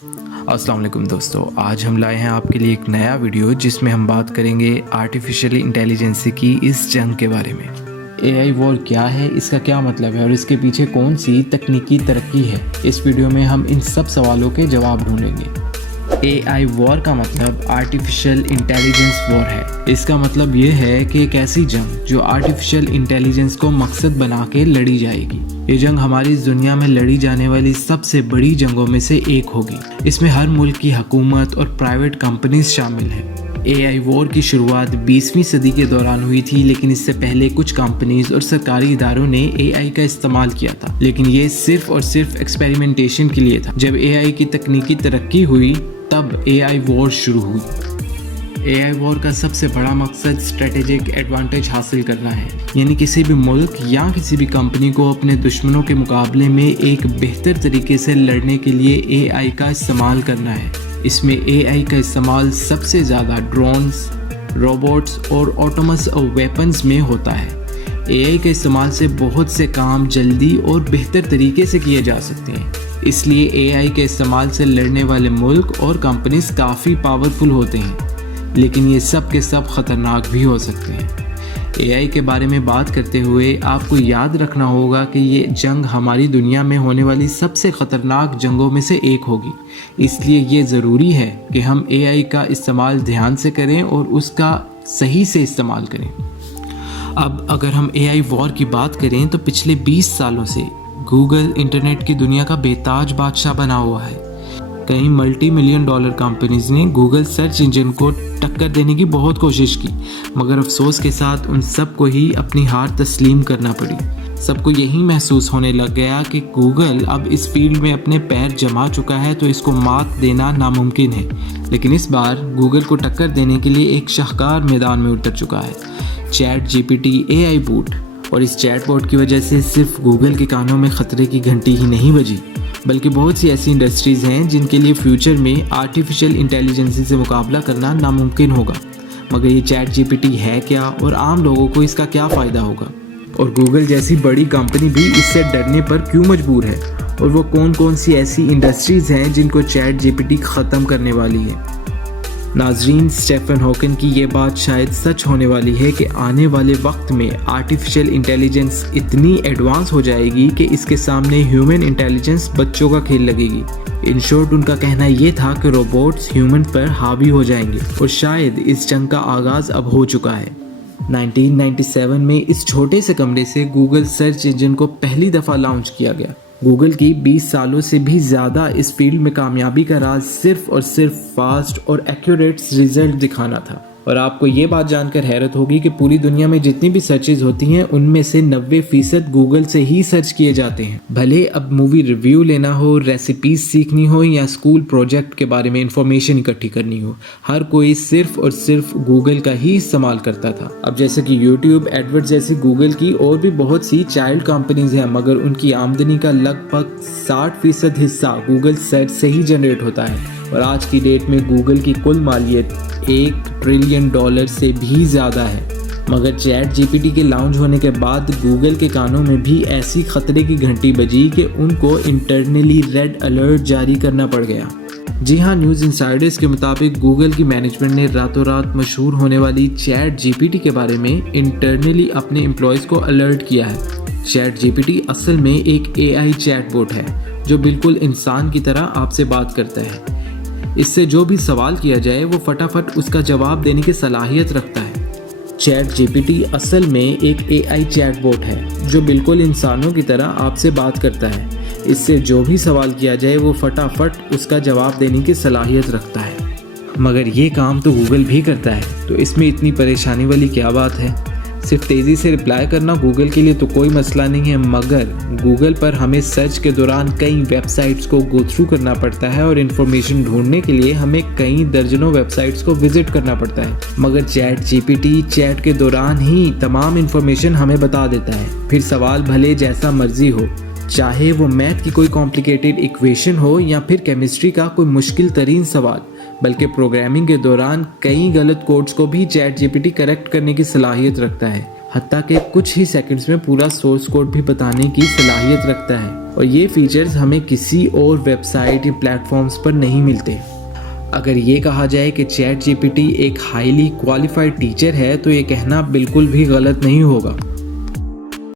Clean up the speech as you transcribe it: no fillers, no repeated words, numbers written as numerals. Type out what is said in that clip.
अस्सलाम वालेकुम दोस्तों, आज हम लाए हैं आपके लिए एक नया वीडियो जिसमें हम बात करेंगे आर्टिफिशियल इंटेलिजेंस की इस जंग के बारे में। एआई वॉर क्या है, इसका क्या मतलब है और इसके पीछे कौन सी तकनीकी तरक्की है। इस वीडियो में हम इन सब सवालों के जवाब ढूंढेंगे। एआई वॉर का मतलब आर्टिफिशियल इंटेलिजेंस वॉर है। इसका मतलब ये है कि एक ऐसी जंग जो आर्टिफिशियल इंटेलिजेंस को मकसद बना के लड़ी जाएगी। ये जंग हमारी इस दुनिया में लड़ी जाने वाली सबसे बड़ी जंगों में से एक होगी। इसमें हर मुल्क की हुकूमत और प्राइवेट कंपनीज शामिल हैं। एआई वॉर की शुरुआत 20वीं सदी के दौरान हुई थी, लेकिन इससे पहले कुछ कंपनीज और सरकारी इदारों ने एआई का इस्तेमाल किया था, लेकिन ये सिर्फ और सिर्फ एक्सपेरिमेंटेशन के लिए था। जब एआई की तकनीकी तरक्की हुई तब एआई वॉर शुरू हुई। एआई वॉर का सबसे बड़ा मकसद स्ट्रेटेजिक एडवांटेज हासिल करना है, यानी किसी भी मुल्क या किसी भी कंपनी को अपने दुश्मनों के मुकाबले में एक बेहतर तरीके से लड़ने के लिए एआई का इस्तेमाल करना है। इसमें एआई का इस्तेमाल सबसे ज़्यादा ड्रोन्स, रोबोट्स और ऑटोनमस वेपन्स में होता है। एआई के इस्तेमाल से बहुत से काम जल्दी और बेहतर तरीके से किए जा सकते हैं, इसलिए एआई के इस्तेमाल से लड़ने वाले मुल्क और कंपनीज काफ़ी पावरफुल होते हैं, लेकिन ये सब के सब ख़तरनाक भी हो सकते हैं। एआई के बारे में बात करते हुए आपको याद रखना होगा कि ये जंग हमारी दुनिया में होने वाली सबसे ख़तरनाक जंगों में से एक होगी, इसलिए ये ज़रूरी है कि हम एआई का इस्तेमाल ध्यान से करें और उसका सही से इस्तेमाल करें। अब अगर हम एआई वॉर की बात करें तो पिछले 20 सालों से गूगल इंटरनेट की दुनिया का बेताज बादशाह बना हुआ है। कई $multi million कंपनीज ने गूगल सर्च इंजन को टक्कर देने की बहुत कोशिश की, मगर अफसोस के साथ उन सबको ही अपनी हार तस्लीम करना पड़ी। सबको यही महसूस होने लग गया कि गूगल अब इस फील्ड में अपने पैर जमा चुका है, तो इसको मात देना नामुमकिन है। लेकिन इस बार गूगल को टक्कर देने के लिए एक शाहकार मैदान में उतर चुका है, चैट जीपीटी एआई बॉट। और इस चैटबॉट की वजह से सिर्फ गूगल के कानों में ख़तरे की घंटी ही नहीं बजी, बल्कि बहुत सी ऐसी इंडस्ट्रीज़ हैं जिनके लिए फ्यूचर में आर्टिफिशियल इंटेलिजेंस से मुकाबला करना नामुमकिन होगा। मगर ये चैट जीपीटी है क्या और आम लोगों को इसका क्या फ़ायदा होगा, और गूगल जैसी बड़ी कंपनी भी इससे डरने पर क्यों मजबूर है, और वो कौन कौन सी ऐसी इंडस्ट्रीज़ हैं जिनको चैट जीपीटी ख़त्म करने वाली है। नाजरीन, स्टीफन हॉकिंग की ये बात शायद सच होने वाली है कि आने वाले वक्त में आर्टिफिशियल इंटेलिजेंस इतनी एडवांस हो जाएगी कि इसके सामने ह्यूमन इंटेलिजेंस बच्चों का खेल लगेगी। इन शॉर्ट उनका कहना ये था कि रोबोट्स ह्यूमन पर हावी हो जाएंगे, और शायद इस जंग का आगाज़ अब हो चुका है। 1997 में इस छोटे से कमरे से गूगल सर्च इंजन को पहली दफ़ा लॉन्च किया गया। गूगल की 20 सालों से भी ज़्यादा इस फील्ड में कामयाबी का राज सिर्फ और सिर्फ फास्ट और एक्यूरेट रिजल्ट दिखाना था। और आपको ये बात जानकर हैरत होगी कि पूरी दुनिया में जितनी भी सर्चेज होती हैं उनमें से 90% गूगल से ही सर्च किए जाते हैं। भले अब मूवी रिव्यू लेना हो, रेसिपीज सीखनी हो या स्कूल प्रोजेक्ट के बारे में इंफॉर्मेशन इकट्ठी करनी हो, हर कोई सिर्फ और सिर्फ गूगल का ही इस्तेमाल करता था। अब जैसे कि यूट्यूब एडवर्ड जैसी गूगल की और भी बहुत सी चाइल्ड कंपनीज हैं, मगर उनकी आमदनी का लगभग 60% हिस्सा गूगल सर्च से ही जनरेट होता है। और आज की डेट में गूगल की कुल मालियत $1 ट्रिलियन से भी ज़्यादा है। मगर चैट जीपीटी के लॉन्च होने के बाद गूगल के कानों में भी ऐसी खतरे की घंटी बजी कि उनको इंटरनली रेड अलर्ट जारी करना पड़ गया। जी हाँ, न्यूज़ इनसाइडर्स के मुताबिक गूगल की मैनेजमेंट ने रातों रात मशहूर होने वाली चैट जीपीटी के बारे में इंटरनली अपने एम्प्लॉयज़ को अलर्ट किया है। चैट जीपीटी असल में एक एआई चैटबॉट है जो बिल्कुल इंसान की तरह आपसे बात करता है। इससे जो भी सवाल किया जाए वो फटाफट उसका जवाब देने की सलाहियत रखता है। चैट जीपीटी असल में एक एआई चैटबॉट है जो बिल्कुल इंसानों की तरह आपसे बात करता है। इससे जो भी सवाल किया जाए वो फटाफट उसका जवाब देने की सलाहियत रखता है। मगर ये काम तो गूगल भी करता है, तो इसमें इतनी परेशानी वाली क्या बात है। सिर्फ तेज़ी से रिप्लाई करना गूगल के लिए तो कोई मसला नहीं है, मगर गूगल पर हमें सर्च के दौरान कई वेबसाइट्स को गो थ्रू करना पड़ता है और इन्फॉर्मेशन ढूंढने के लिए हमें कई दर्जनों वेबसाइट्स को विजिट करना पड़ता है। मगर चैट जीपीटी चैट के दौरान ही तमाम इन्फॉर्मेशन हमें बता देता है। फिर सवाल भले जैसा मर्जी हो, चाहे वो मैथ की कोई कॉम्प्लिकेटेड इक्वेशन हो या फिर केमिस्ट्री का कोई मुश्किल तरीन सवाल, बल्कि प्रोग्रामिंग के दौरान कई गलत कोड्स को भी चैट जीपीटी करेक्ट करने की सलाहियत रखता है। हत्ता कि कुछ ही सेकंड्स में पूरा सोर्स कोड भी बताने की सलाहियत रखता है। और ये फीचर्स हमें किसी और वेबसाइट या प्लेटफॉर्म्स पर नहीं मिलते। अगर ये कहा जाए कि चैट जीपीटी एक हाईली क्वालिफाइड टीचर है तो ये कहना बिल्कुल भी गलत नहीं होगा।